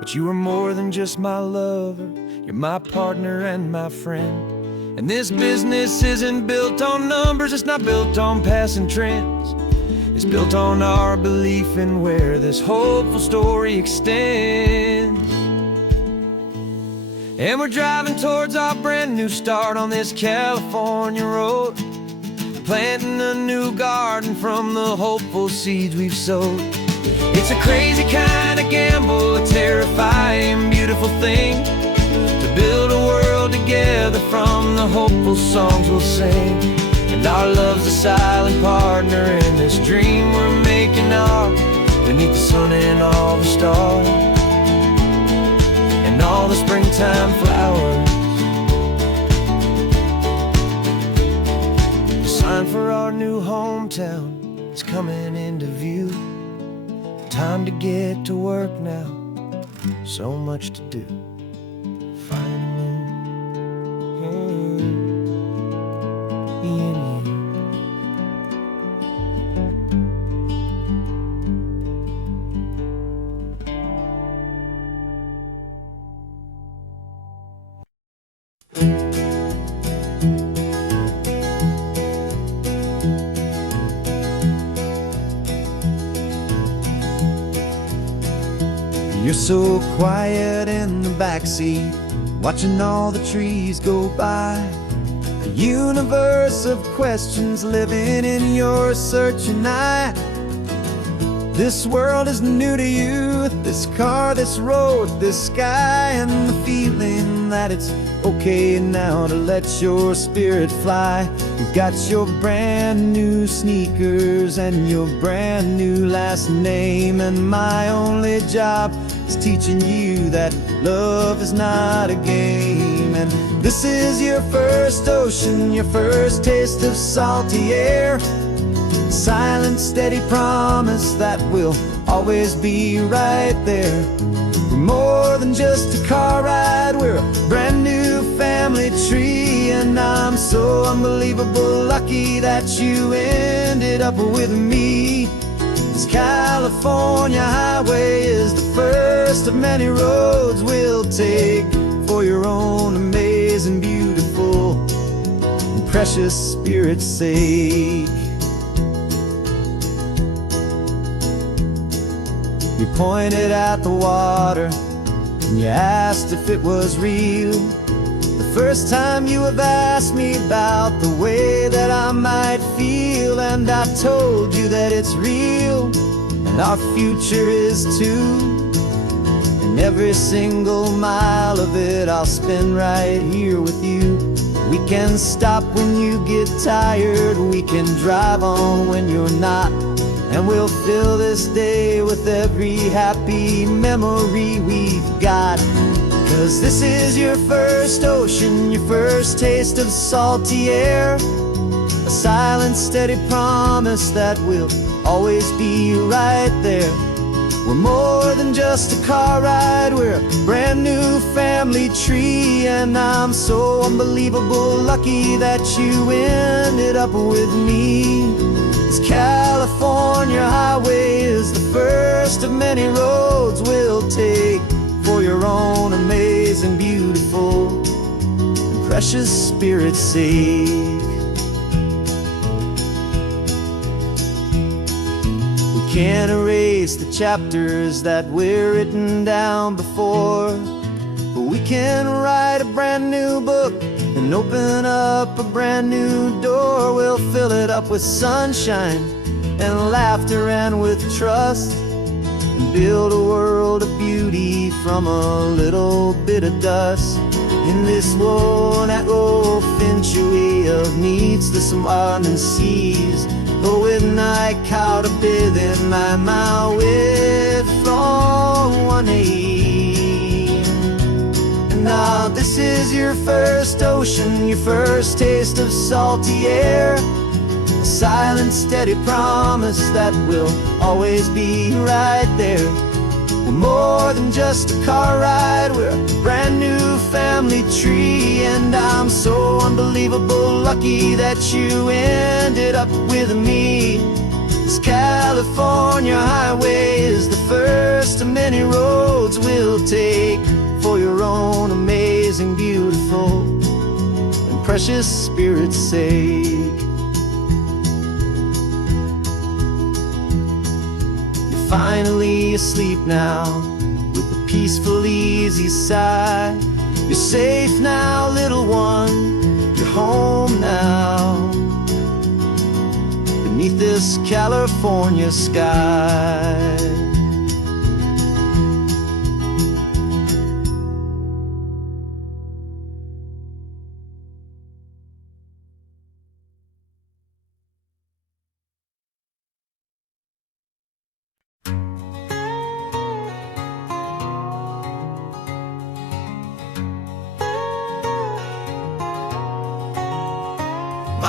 but you are more than just my lover, you're my partner and my friend. And this business isn't built on numbers, it's not built on passing trends. It's built on our belief in where this hopeful story extends. And we're driving towards our brand new start on this California road, planting a new garden from the hopeful seeds we've sowed. It's a crazy kind of gamble, a terrifying, beautiful thing, to build a world together from the the hopeful songs we'll sing. And our love's a silent partner in this dream we're making ours, beneath the sun and all the stars, and all the springtime flowers. The sign for our new hometown is coming into view. Time to get to work now, so much to do. Finding in you. You're so quiet in the backseat, watching all the trees go by. A universe of questions living in your searching eye. This world is new to you, this car, this road, this sky, and the feeling that it's okay now to let your spirit fly. You've got your brand new sneakers and your brand new last name, and my only job is teaching you that love is not a game. And this is your first ocean, your first taste of salty air. Silent, steady promise that we'll always be right there. We're more than just a car ride, we're a brand new family tree. And I'm so unbelievable lucky that you ended up with me. This California highway is the first of many roads we'll take for your own amazing, beautiful, and precious spirit's sake. You pointed at the water and you asked if it was real. The first time you have asked me about the way that I might feel, and I told you that it's real and our future is too. And every single mile of it I'll spend right here with you. We can stop when you get tired, we can drive on when you're not, and we'll fill this day with every happy memory we've got. 'Cause this is your first ocean, your first taste of salty air. A silent, steady promise that we'll always be right there. We're more than just a car ride, we're a brand new family tree. And I'm so unbelievable lucky that you ended up with me. This California highway is the first of many roads we'll take for your own amazing, beautiful, and precious spirit's sake. We can't erase the chapters that we're written down before, but we can write a brand new book and open up a brand new door. We'll fill it up with sunshine and laughter and with trust, and build a world of beauty from a little bit of dust. In this world that finchuí of needs the summer seas, but with night caught a bit in my way from one aim. Now this is your first ocean, your first taste of salty air. A silent, steady promise that we'll always be right there. We're more than just a car ride, we're a brand new family tree. And I'm so unbelievable lucky that you ended up with me. This California highway is the first of many roads we'll take for your own amazing, beautiful, and precious spirit's sake. You're finally asleep now with a peaceful, easy sigh. You're safe now, little one, you're home now, beneath this California sky.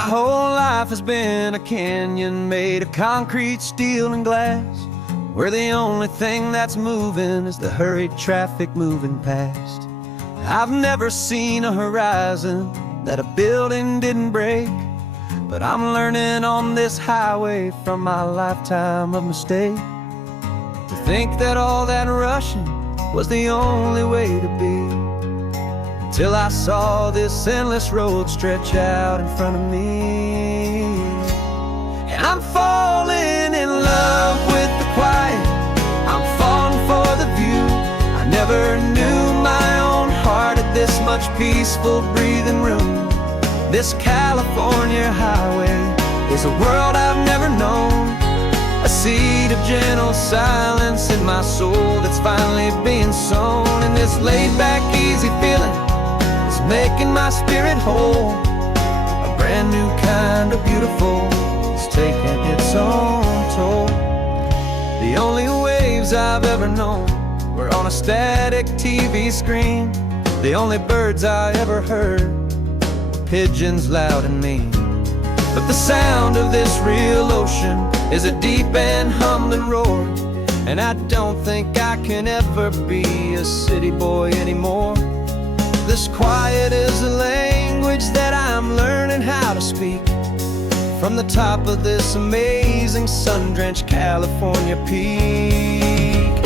whole life has been a canyon made of concrete, steel, and glass, where the only thing that's moving is the hurried traffic moving past. I've never seen a horizon that a building didn't break, but I'm learning on this highway from my lifetime of mistake to think that all that rushing was the only way to be, till I saw this endless road stretch out in front of me. And I'm falling in love with the quiet, I'm falling for the view. I never knew my own heart had this much peaceful breathing room. This California highway is a world I've never known, a seed of gentle silence in my soul that's finally being sown. And this laid-back, easy feeling is making my spirit whole. A brand new kind of beautiful is taking its own toll. The only waves I've ever known were on a static TV screen. The only birds I ever heard were pigeons loud and mean. But the sound of this real ocean is a deep and humbling roar, and I don't think I can ever be a city boy anymore. This quiet is a language that I'm learning how to speak from the top of this amazing sun-drenched California peak.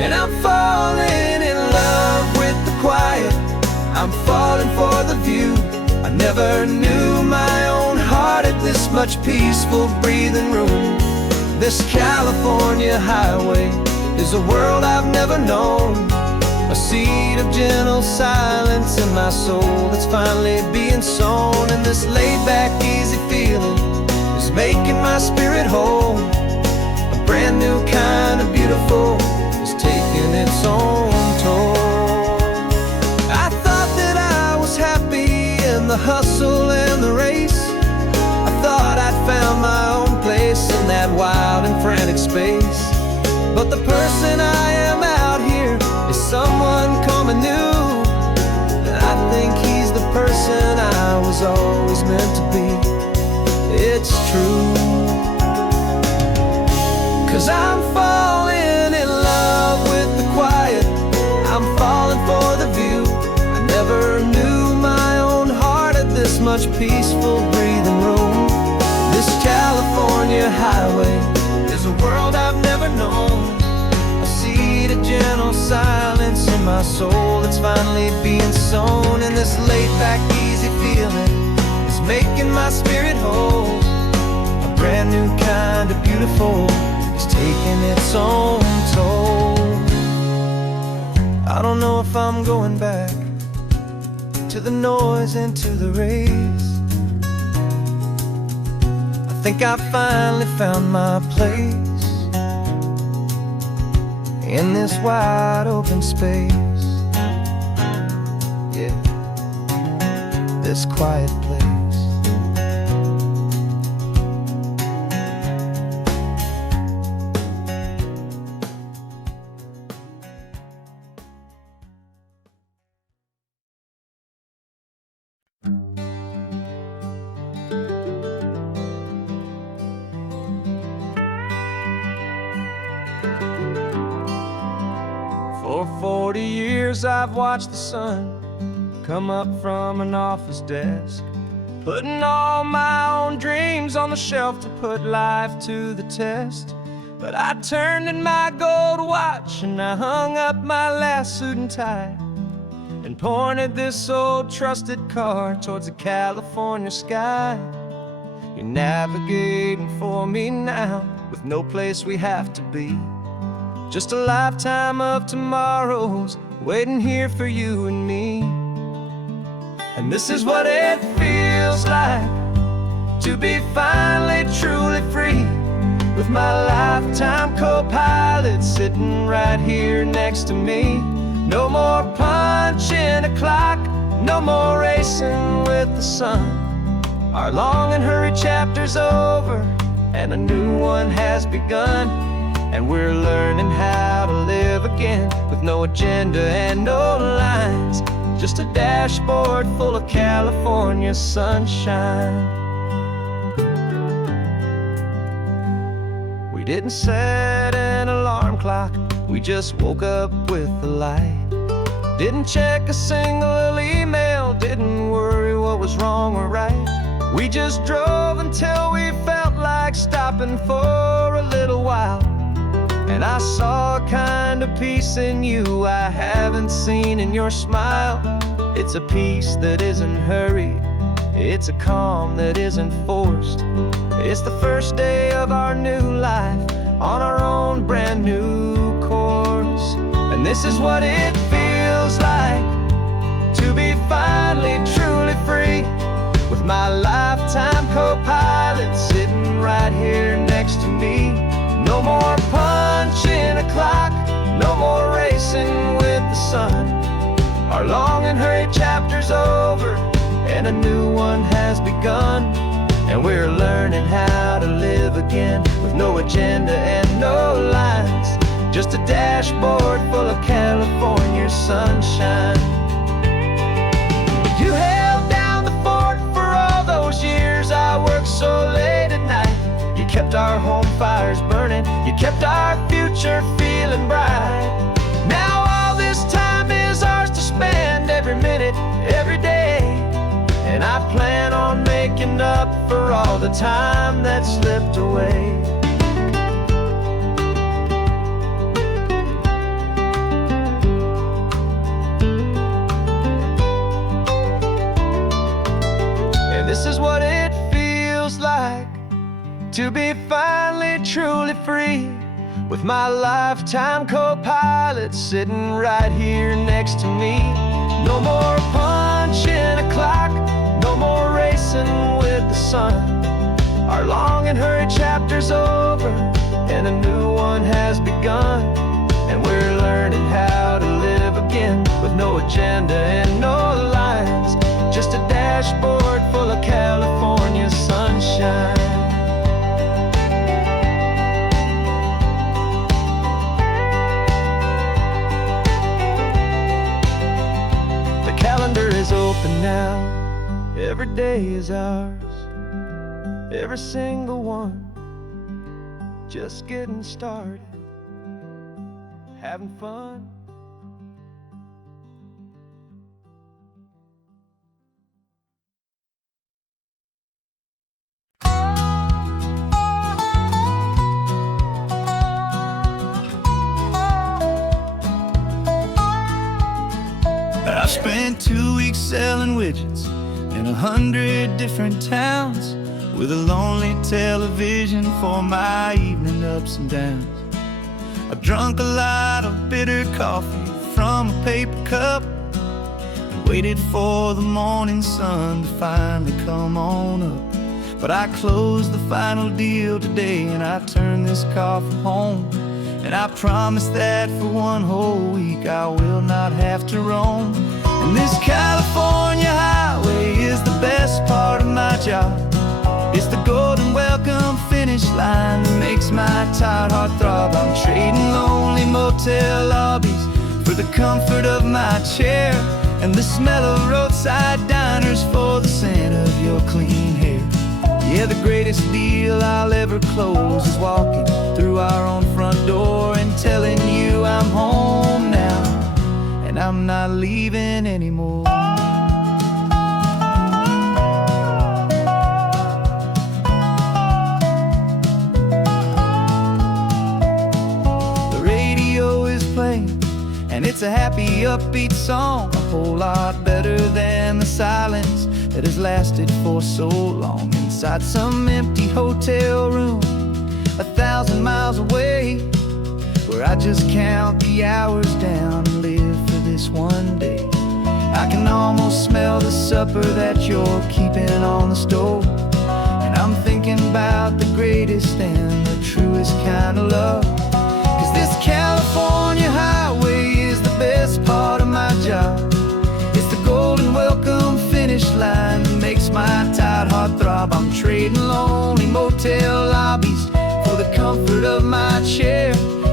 And I'm falling in love with the quiet, I'm falling for the view. I never knew my own heart had this much peaceful breathing room. This California highway is a world I've never known, a seed of gentle silence in my soul that's finally being sown. And this laid-back, easy feeling is making my spirit whole. A brand new kind of beautiful is taking its own toll. I thought that I was happy in the hustle and the race. I thought I'd found my own place in that wild and frantic space. But the person I am out here is someone coming new, and I think he's the person I was always meant to be. It's true, 'cause I'm falling in love with the quiet, I'm falling for the view. I never knew my own heart had this much peaceful breathing room. This California highway is a world I've never known, a seed of gentle silence in my soul that's finally being sown. And this laid-back, easy feeling is making my spirit whole. A brand new kind of beautiful is taking its own toll. I don't know if I'm going back to the noise and to the race. I think I finally found my place in this wide open space. Yeah, this quiet place. For 40 years I've watched the sun come up from an office desk, putting all my own dreams on the shelf to put life to the test. But I turned in my gold watch and I hung up my last suit and tie and pointed this old trusted car towards the California sky. You're navigating for me now with no place we have to be, just a lifetime of tomorrows waiting here for you and me. And this is what it feels like to be finally truly free, with my lifetime co-pilot sitting right here next to me. No more punching a clock, no more racing with the sun. Our long and hurried chapter's over and a new one has begun. And we're learning how to live again with no agenda and no lines, just a dashboard full of California sunshine. We didn't set an alarm clock, we just woke up with the light. Didn't check a single email, didn't worry what was wrong or right. We just drove until we felt like stopping for a little while. And I saw a kind of peace in you I haven't seen in your smile. It's a peace that isn't hurried, it's a calm that isn't forced. It's the first day of our new life, on our own brand new course. And this is what it feels like to be finally truly free, with my lifetime co-pilot sitting right here next to me. No more punching a clock, no more racing with the sun. Our long and hurried chapter's over, and a new one has begun. And we're learning how to live again, with no agenda and no lines, just a dashboard full of California sunshine. You held down the fort for all those years I worked so late at night. You kept our home fires burning, you kept our future feeling bright. Now all this time is ours to spend, every minute, every day. And I plan on making up for all the time that slipped away. And this is what it feels like to be finally truly free, with my lifetime co-pilot sitting right here next to me. No more punching a clock, no more racing with the sun. Our long and hurried chapter's over, and a new one has begun. And we're learning how to live again, with no agenda and no lines, just a dashboard full of California sunshine. The calendar is open now, every day is ours, every single one, just getting started, having fun. I spent 2 weeks selling widgets in 100 different towns, with a lonely television for my evening ups and downs. I drunk a lot of bitter coffee from a paper cup, and waited for the morning sun to finally come on up. But I closed the final deal today, and I turned this car from home. And I promise that for one whole week I will not have to roam. And this California highway is the best part of my job. It's the golden welcome finish line that makes my tired heart throb. I'm trading lonely motel lobbies for the comfort of my chair, and the smell of roadside diners for the scent of your clean hair. Yeah, the greatest deal I'll ever close is walking through our own front door and telling you I'm home now, and I'm not leaving anymore. The radio is playing, and it's a happy, upbeat song, a whole lot better than the silence that has lasted for so long. Inside some empty hotel room 1,000 miles away, where I just count the hours down and live for this one day. I can almost smell the supper that you're keeping on the stove, and I'm thinking about the greatest and the truest kind of love. 'Cause this California highway is the best part of my job. It's the golden welcome finish line that makes my tired heart throb. I'm trading lonely motel lobbies for the comfort of my chair,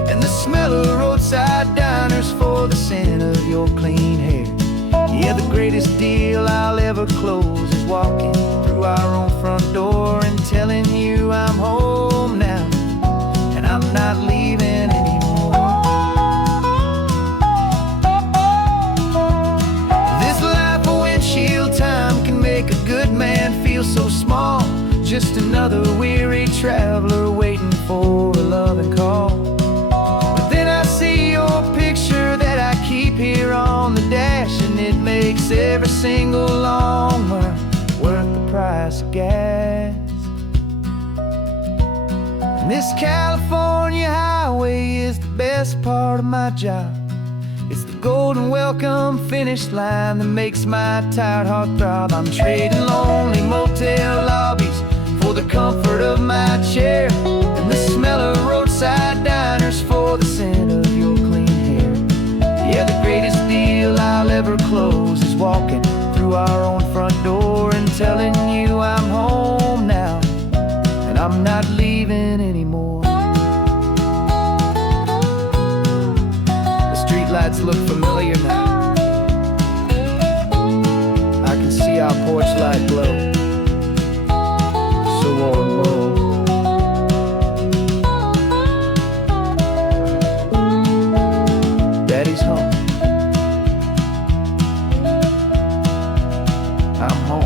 and the smell of roadside diners for the scent of your clean hair. Yeah, the greatest deal I'll ever close is walking through our own front door and telling you I'm home now, and just another weary traveler waiting for a loving call. But then I see your picture that I keep here on the dash, and it makes every single long mile worth the price of gas. And this California highway is the best part of my job. It's the golden welcome finish line that makes my tired heart throb. I'm trading lonely motel lobbies for the comfort of my chair, and the smell of roadside diners for the scent of your clean hair. Yeah, the greatest deal I'll ever close is walking through our own front door and telling you I'm home now, and I'm not leaving anymore. Lights look familiar now. I can see our porch light glow, so warm, Daddy's home. I'm home.